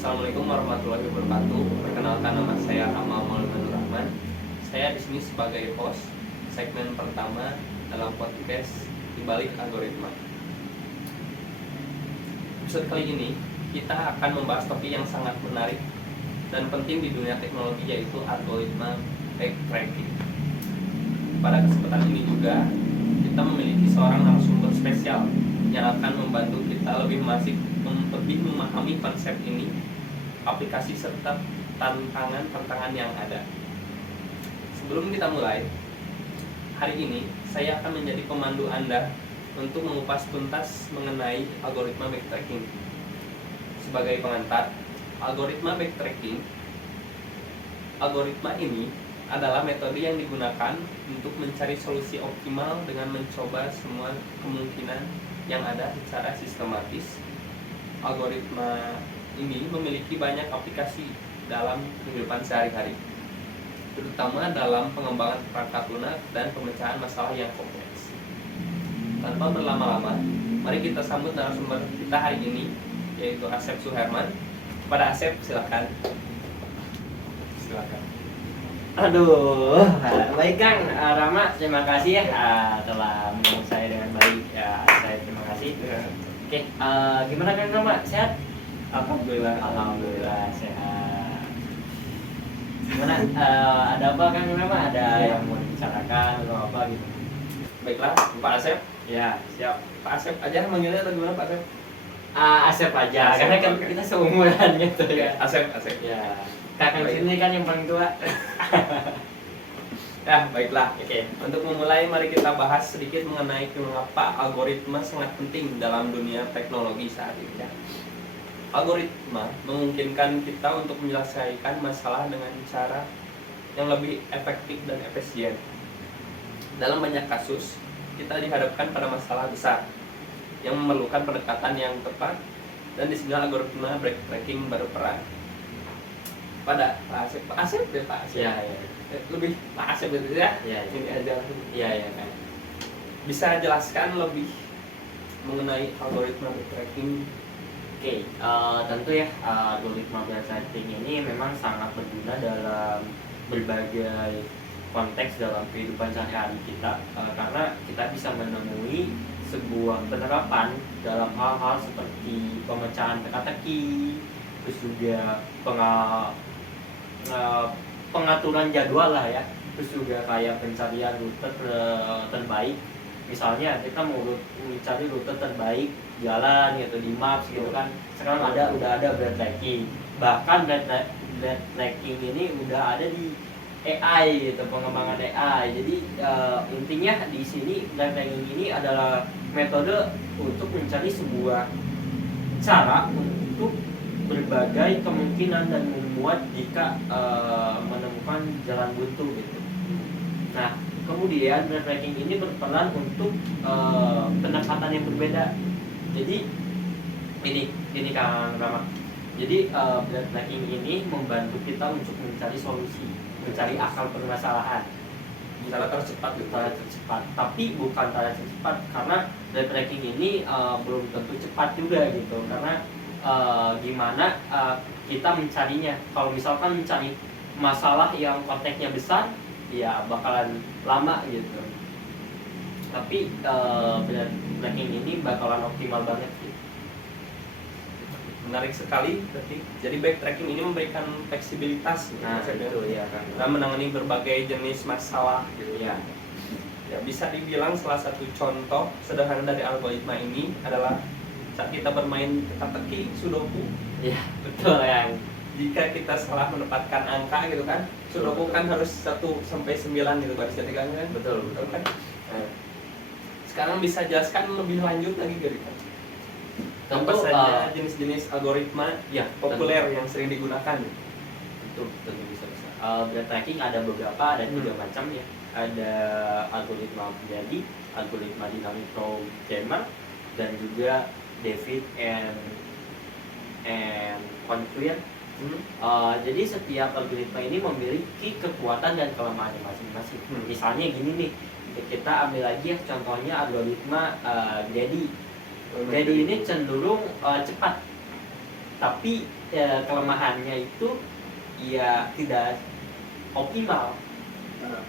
Assalamualaikum warahmatullahi wabarakatuh. Perkenalkan, nama saya Rama Maulana Rahman. Saya di sini sebagai host segmen pertama dalam podcast Di Balik Algoritma. Episode kali ini kita akan membahas topik yang sangat menarik dan penting di dunia teknologi, yaitu algoritma backtracking. Pada kesempatan ini juga kita memiliki seorang narasumber spesial yang akan membantu kita lebih memahami konsep ini, aplikasi serta tantangan yang ada. Sebelum kita mulai, hari ini saya akan menjadi pemandu Anda untuk mengupas tuntas mengenai algoritma backtracking. Sebagai pengantar, algoritma ini adalah metode yang digunakan untuk mencari solusi optimal dengan mencoba semua kemungkinan yang ada secara sistematis. Algoritma ini memiliki banyak aplikasi dalam kehidupan sehari-hari, terutama dalam pengembangan perangkat lunak dan pemecahan masalah yang kompleks. Tanpa berlama-lama, mari kita sambut narasumber kita hari ini, yaitu Asep Suherman. Kepada Asep, silakan. Aduh, baik Kang Rama, terima kasih ya telah menyambut saya dengan baik. Ya, saya terima kasih. Oke, gimana Kang Rama? Sehat? Alhamdulillah sehat. Gimana? Ada apa Kang Rama? Ada yang mau dibicarakan atau apa gitu? Baiklah, Pak Asep. Ya, siap. Pak Asep aja manggilnya atau gimana Pak Asep? Asep aja, Asep, karena kan oke. kita seumuran gitu ya. Asep. Ya, kakak Baik. sini kan yang paling tua. Ya, baiklah. Oke. Untuk memulai, mari kita bahas sedikit mengenai mengapa algoritma sangat penting dalam dunia teknologi saat ini. Algoritma memungkinkan kita untuk menyelesaikan masalah dengan cara yang lebih efektif dan efisien. Dalam banyak kasus, kita dihadapkan pada masalah besar yang memerlukan pendekatan yang tepat, dan di sini algoritma backtracking berperan. Pada Pak Asep deh Pak Asep. Ya. Lebih Pak Asep gitu ya. Ya. Ini aja. Iya kan. Bisa jelaskan lebih mengenai algoritma backtracking? Oke, tentu ya algoritma backtracking ini memang sangat berguna dalam berbagai konteks dalam kehidupan sehari-hari kita, karena kita bisa menemui sebuah penerapan dalam hal-hal seperti pemecahan teka-teki, terus juga pengaturan jadwal lah ya, terus juga kayak pencarian rute terbaik. Misalnya kita mau mencari rute terbaik jalan gitu di Maps gitu kan, sekarang udah ada backtracking. Bahkan backtracking ini udah ada di AI gitu, pengembangan AI. Jadi intinya di sini backtracking ini adalah metode untuk mencari sebuah cara untuk berbagai kemungkinan dan memuat jika menemukan jalan buntu gitu. Nah, kemudian backtracking ini berperan untuk pendekatan yang berbeda. Jadi ini Kang Rama. Jadi backtracking ini membantu kita untuk mencari solusi, mencari akal permasalahan. Cara tercepat gitu. Cara tercepat, tapi bukan cara tercepat, karena backtracking ini belum tentu cepat juga gitu. Karena gimana kita mencarinya. Kalau misalkan mencari masalah yang konteksnya besar, ya bakalan lama gitu. Tapi backtracking ini bakalan optimal banget gitu. Menarik sekali. Jadi backtracking ini memberikan fleksibilitas gitu, Nah, maksudnya. itu ya kan. Dan menangani berbagai jenis masalah gitu. Ya. Ya, bisa dibilang salah satu contoh sederhana dari algoritma ini adalah saat kita bermain teka-teki, sudoku. Ya, betul ya. Jika kita salah menempatkan angka gitu kan, sudoku kan harus 1 sampai 9 gitu baris ketikanya kan. Betul Kan? Nah, sekarang bisa jelaskan lebih lanjut lagi gitu kan? Apa saja jenis-jenis algoritma ya populer yang sering digunakan? tentu bisa. Backtracking ada beberapa, ada 3 macam ya. Ada algoritma pribadi, algoritma dynamic programmer, dan juga David and Conquer. Jadi setiap algoritma ini memiliki kekuatan dan kelemahannya masing-masing. Misalnya gini nih, kita ambil lagi ya contohnya algoritma Grady. Grady ini cenderung cepat. tapi kelemahannya itu ya tidak optimal.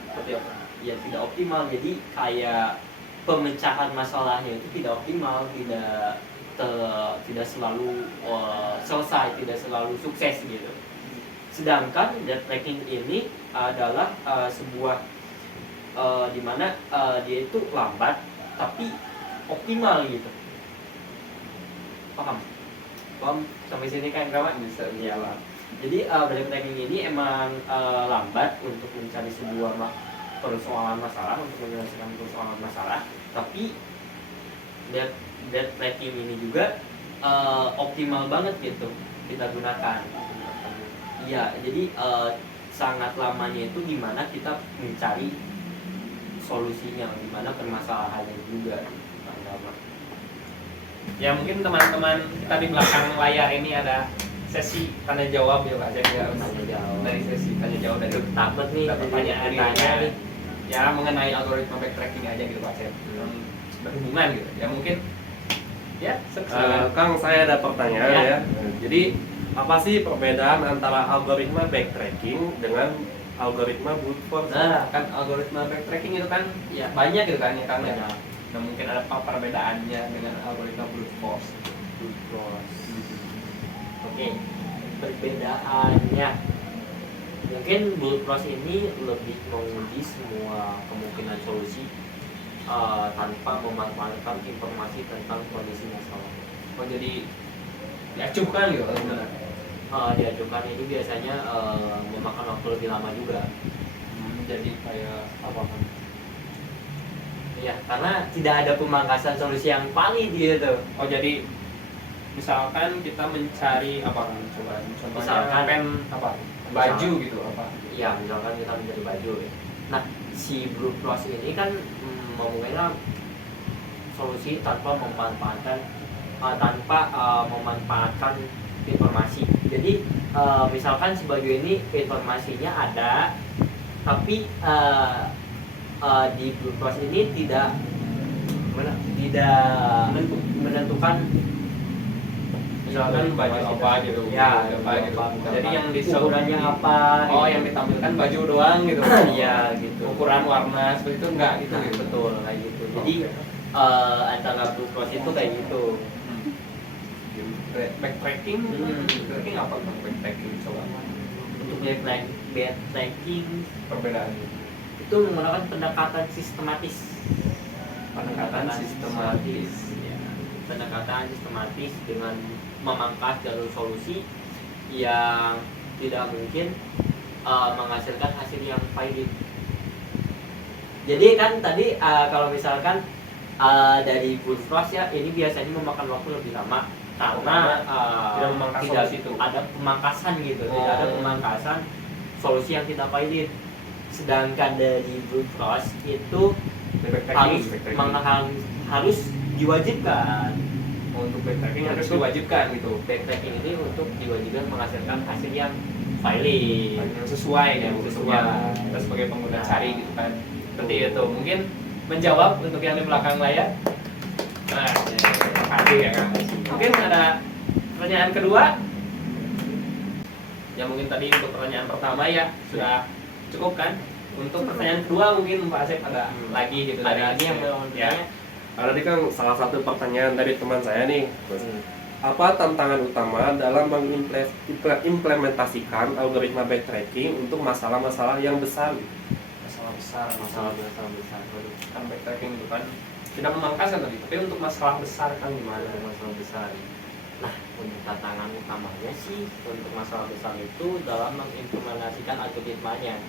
Seperti apa? Ya tidak optimal, jadi kayak pemecahan masalahnya itu tidak optimal, tidak selalu selesai, tidak selalu sukses gitu. Sedangkan debt tracking ini adalah sebuah dimana dia itu lambat tapi optimal gitu. Paham sampai sini kan kawan? Bisa Ya, jadi debt tracking ini emang lambat untuk mencari sebuah persoalan masalah, untuk menyelesaikan persoalan masalah, tapi debt tracking ini juga optimal banget gitu kita gunakan. Iya, jadi sangat lamanya itu gimana kita mencari solusinya, gimana permasalahannya juga. Ya mungkin teman-teman kita di belakang layar ini ada sesi tanya jawab ya Pak Cep ya. Tanya jawab. Dari sesi tanya jawab dari Takut nih pertanyaan tanya nih. Ya mengenai algoritma backtracking aja gitu Pak Cep. Berhubungan gitu. Ya mungkin ya Kang, saya ada pertanyaan ya. Jadi apa sih perbedaan antara algoritma backtracking dengan algoritma brute force? Nah, kan algoritma backtracking itu kan ya banyak gitu kan ya Kang ya. Banyak. Nah, mungkin ada apa perbedaannya dengan algoritma brute force? Brute force. Oke, perbedaannya mungkin brute force ini lebih menguji semua kemungkinan solusi tanpa memanfaatkan informasi tentang kondisi masalah. Oh jadi diacuhkan gitu gimana? Diajukan ini biasanya memakan waktu lebih lama juga. Jadi kayak apa kan? Iya, karena tidak ada pemangkasan solusi yang valid gitu. Oh jadi misalkan kita mencari apa kan? Coba contohnya Misalkan pen apa? Baju gitu apa? Iya, misalkan kita mencari baju ya. Nah, si brute force ini kan memungkinkan solusi tanpa memanfaatkan informasi. Jadi misalkan si baju ini informasinya ada, tapi di brute force ini tidak menentukan Misalkan baju apa gitu? Ya, apa gitu. Jadi yang ukurannya apa? Oh, gitu. yang ditampilkan baju doang gitu. Iya, gitu. Ukuran warna seperti itu enggak gitu. Nah, Gitu. betul kayak gitu. Jadi antara brute force itu kayak gitu. Backtracking, backtracking apa tuh backtracking coba? Untuk backtracking Perbedaannya. itu menggunakan pendekatan sistematis. Pendekatan sistematis. Ya, pendekatan sistematis dengan memangkas jalur solusi yang tidak mungkin menghasilkan hasil yang valid. Jadi kan tadi kalau misalkan dari brute force ya, ini biasanya memakan waktu lebih lama karena tidak memangkas tidak solusi itu. ada pemangkasan gitu, tidak ada pemangkasan solusi yang tidak valid. Sedangkan dari brute force itu harus diwajibkan. Untuk backtracking harus diwajibkan gitu. Backtracking ini untuk diwajibkan menghasilkan hasil yang valid, Yang sesuai Yang ya, sesuai. kita sebagai pengguna cari gitu kan. Seperti itu. Mungkin menjawab untuk yang di belakang layar. Nah, terima kasih ya Kang. Mungkin ada pertanyaan kedua. Ya mungkin tadi untuk pertanyaan pertama ya sudah cukup kan. Untuk pertanyaan kedua mungkin Pak Asep ada lagi gitu. Ada lagi yang mau ya. ditanya? Tadi kan salah satu pertanyaan dari teman saya nih, apa tantangan utama dalam mengimplementasikan algoritma backtracking untuk masalah-masalah yang besar? Masalah besar, masalah besar. kan backtracking itu kan tidak memangkas kan tadi, tapi untuk masalah besar kan gimana? Masalah besar. Nah, untuk tantangan utamanya sih untuk masalah besar itu dalam mengimplementasikan algoritmanya.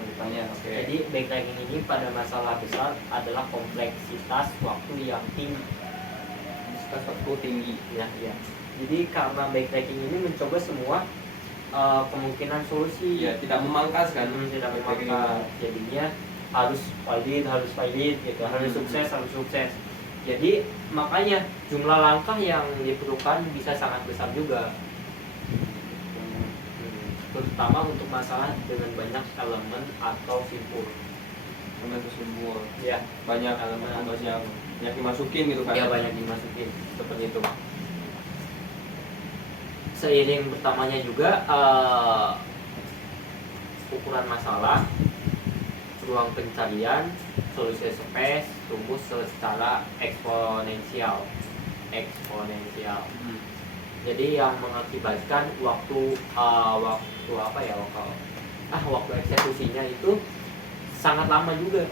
Ditanya, oke. Jadi backtracking ini pada masalah besar adalah kompleksitas waktu yang tinggi. Kita waktu tinggi. Ya. Jadi karena backtracking ini mencoba semua kemungkinan solusi. Ya, tidak memangkas kan? Tidak Backtracking memangkas. Jadinya harus valid gitu, harus sukses. Jadi makanya jumlah langkah yang diperlukan bisa sangat besar juga. Terutama untuk masalah dengan banyak elemen atau fitur. Elemen tersebut. Ya, Banyak elemen atau banyak dimasukin gitu kan? ya banyak dimasukin seperti itu. seiring bertambahnya juga ukuran masalah, ruang pencarian, solusi space tumbuh secara eksponensial. Jadi yang mengakibatkan waktu eksekusinya itu sangat lama juga.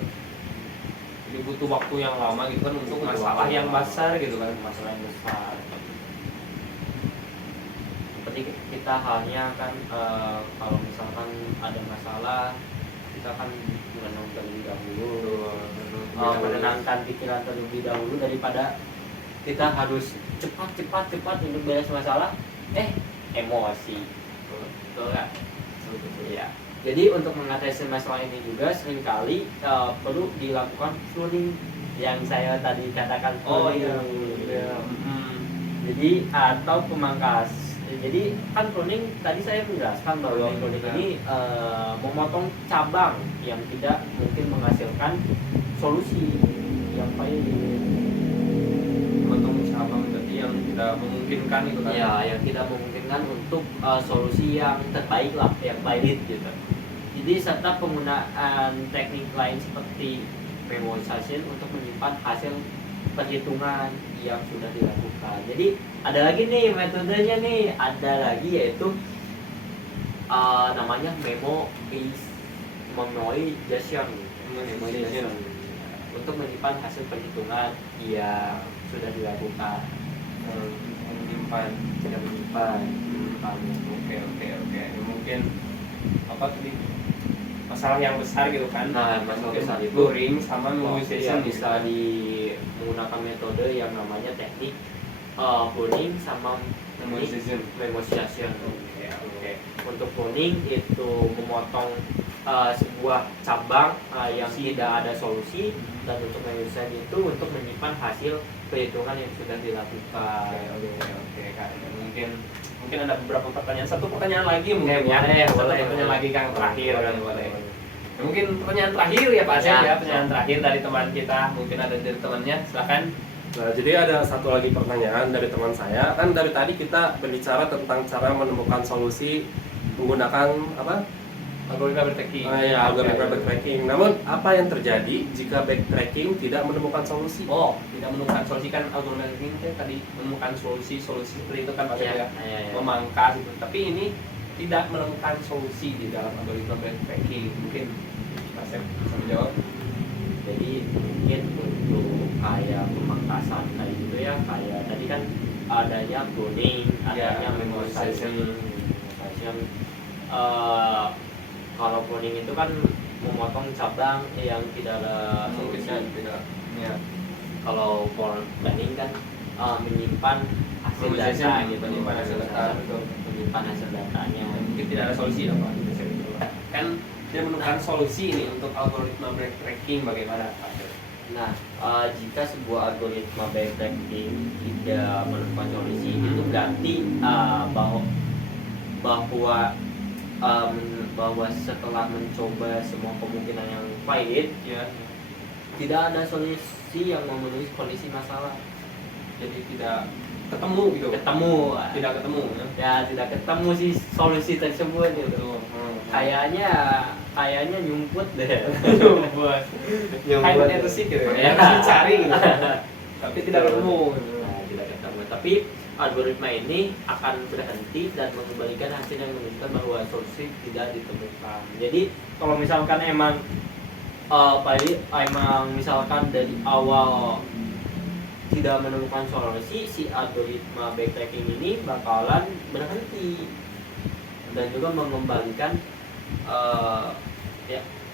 Jadi butuh waktu yang lama gitu kan untuk Butuh masalah waktu yang yang lama. besar gitu kan. Masalah yang besar. Seperti kita halnya kan kalau misalkan ada masalah, kita kan menenang terlebih dahulu, menenangkan pikiran terlebih dahulu daripada kita harus cepat untuk beres masalah, emosi, betul nggak? Iya. Jadi untuk mengatasi masalah ini juga seringkali perlu dilakukan pruning yang saya tadi katakan. Jadi atau pemangkas. Jadi kan pruning tadi saya menjelaskan bahwa pruning ini memotong cabang yang tidak mungkin menghasilkan solusi yang baik. Memotong cabang berarti yang tidak memungkinkan itu kan. Ya, yang tidak memungkinkan untuk solusi yang terbaik lah, yang valid gitu. Jadi serta penggunaan teknik lain seperti memorization untuk menyimpan hasil perhitungan yang sudah dilakukan. Jadi ada lagi nih metodenya nih, ada lagi yaitu namanya memorization untuk menyimpan hasil perhitungan yang sudah dilakukan. Menyimpan. Oke. Mungkin apa tadi masalah yang besar gitu kan. Nah, masalah Mungkin besar itu boring sama memorization bisa menggunakan metode yang namanya teknik pruning sama Memorization. memorization. Oke. Untuk pruning itu memotong sebuah cabang yang tidak ada solusi, dan untuk memorization itu untuk menyimpan hasil perhitungan yang sudah dilakukan. Oke, Kak. Mungkin ada beberapa pertanyaan. Satu pertanyaan lagi mungkin ya. Satu Boleh. pertanyaan lagi Kang terakhir kan boleh. Boleh. Mungkin pertanyaan terakhir ya Pak Asep Ya. ya, pertanyaan terakhir dari teman kita. Mungkin ada dari temannya, silakan. Nah, jadi ada satu lagi pertanyaan dari teman saya. Kan dari tadi kita berbicara tentang cara menemukan solusi menggunakan apa? Algoritma backtracking. Algoritma backtracking. Namun apa yang terjadi jika backtracking tidak menemukan solusi? Tidak menemukan solusi kan algoritma backtracking tadi menemukan solusi seperti itu kan Pak Asep ya. Memangkas itu. Tapi ini tidak menemukan solusi di dalam algoritma backtracking. Mungkin Pak Asep bisa menjawab. Jadi mungkin untuk kayak pemangkasan kayak gitu ya, kayak tadi kan adanya pruning, adanya memorization. Kalau pruning itu kan memotong cabang yang tidak ada solusi. Tidak. Ya. Kalau planning kan menyimpan hasil Memorization, data gitu, menyimpan hasil data, betul. menyimpan hasil datanya. Mungkin tidak ada solusi ya Pak. Kan dia menemukan solusi ini untuk algoritma backtracking bagaimana Pak? Nah, jika sebuah algoritma backtracking tidak menemukan solusi, itu berarti bahwa setelah mencoba semua kemungkinan yang valid, Ya. tidak ada solusi yang memenuhi kondisi masalah. Jadi tidak ketemu gitu. Tidak ketemu ya. Tidak ketemu sih solusi tersebut gitu. Kayaknya nyumput deh. Buat Nyumput. itu sih gitu ya. Harus dicari gitu. Tapi tidak ketemu. Nah, tidak ketemu. Tapi algoritma ini akan berhenti dan mengembalikan hasil yang menunjukkan bahwa solusi tidak ditemukan. Jadi kalau misalkan emang misalkan dari awal tidak menemukan solusi, si algoritma backtracking ini bakalan berhenti dan juga mengembalikan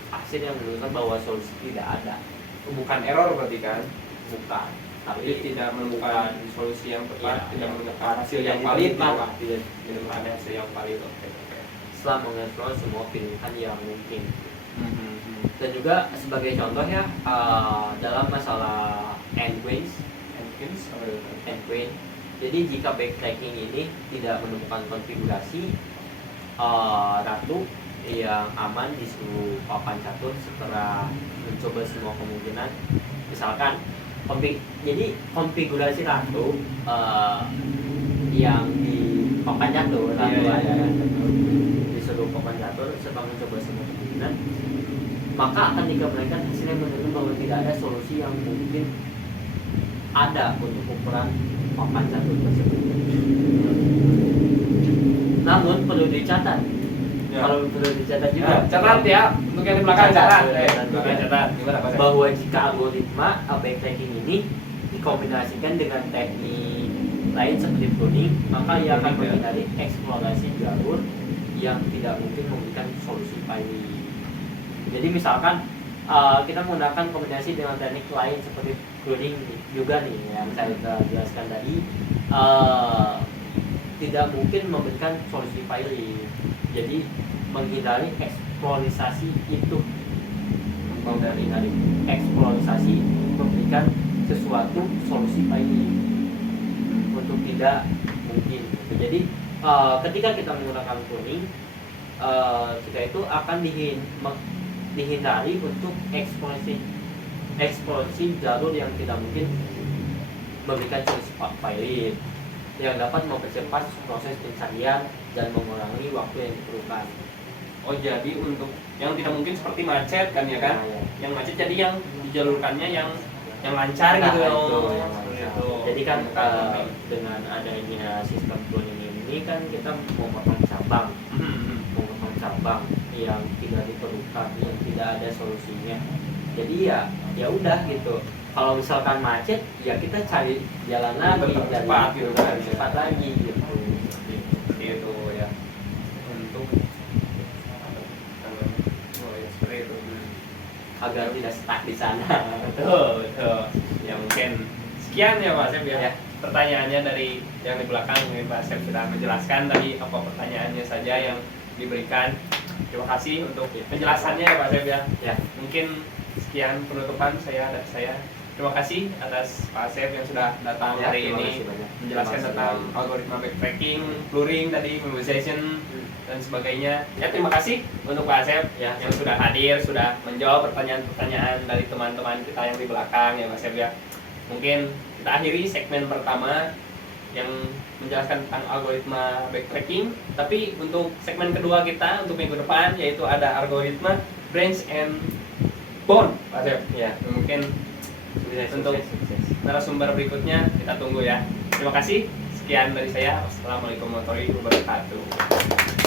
hasil yang menunjukkan bahwa solusi tidak ada. Bukan error berarti kan? Bukan. Tapi tidak menemukan solusi yang tepat, tidak menemukan hasil yang valid, valid, tidak menemukan hasil yang valid. Oke. setelah mengeksplor semua pilihan yang mungkin. Dan juga sebagai contoh ya, dalam masalah endpoint, jadi jika backtracking ini tidak menemukan konfigurasi ratu yang aman di seluruh papan catur setelah mencoba semua kemungkinan, misalkan jadi konfigurasi ratu yang papan catur Iya, atau iya. ada disuruh papan catur sedang mencoba semua kemungkinan, maka akan dikembalikan hasilnya menunjukkan bahwa tidak ada solusi yang mungkin ada untuk ukuran papan catur tersebut. Namun perlu dicatat, Ya. kalau perlu dicatat juga, Nah, catat ya, untuk yang di belakang catat. Catat. Catat. Gimana Pak Sep? bahwa jika algoritma backtracking ini dikombinasikan dengan teknik lain seperti pruning, maka ia akan Pruning, ya. menghindari eksplorasi jalur yang tidak mungkin memberikan solusi pasti. Jadi misalkan kita menggunakan kombinasi dengan teknik lain seperti pruning juga nih yang saya jelaskan tadi, tidak mungkin memberikan solusi pasti. Jadi menghindari eksplorasi itu, menghindari eksplorasi memberikan sesuatu solusi pasti untuk tidak mungkin. Jadi ketika kita menggunakan pruning, kita itu akan dihindari untuk eksplorasi jalur yang tidak mungkin memberikan solusi pilot yang dapat mempercepat proses pencarian dan mengurangi waktu yang diperlukan. Oh jadi untuk yang tidak mungkin seperti macet kan ya kan? Nah, ya. Yang macet jadi yang dijalurkannya yang lancar Nah, gitu. itu Oh, yang seperti lancar. itu. Jadi kan Bukan. dengan adanya sistem pruning ini kan kita memotong cabang yang tidak diperlukan, yang tidak ada solusinya. Jadi ya udah gitu. Kalau misalkan macet, ya kita cari jalan lagi, Lebih cari cepat gitu kan, cepat ya. lagi gitu. Seperti itu ya. Untuk seperti itu. Agar tidak stuck di sana. Betul, betul. Ya mungkin sekian ya Pak Sep ya. Ya. Pertanyaannya dari yang di belakang mungkin Pak Sep sudah menjelaskan tadi apa pertanyaannya saja yang diberikan. Terima kasih untuk penjelasannya ya Pak Sep ya. Ya. Mungkin sekian penutupan saya. Terima kasih atas Pak Asep yang sudah datang Ya, hari terima ini kasih banyak. menjelaskan Terima kasih tentang banyak. algoritma backtracking, blurring tadi, memoization dan sebagainya. Ya terima kasih untuk Pak Asep Ya. yang sudah hadir, sudah menjawab pertanyaan-pertanyaan dari teman-teman kita yang di belakang ya Pak Asep ya. Mungkin kita akhiri segmen pertama yang menjelaskan tentang algoritma backtracking. Tapi untuk segmen kedua kita untuk minggu depan yaitu ada algoritma branch and bone Pak Asep. Ya. Mungkin Sukses, untuk sukses. narasumber berikutnya kita tunggu ya. Terima kasih. Sekian dari saya. Wassalamualaikum warahmatullahi wabarakatuh.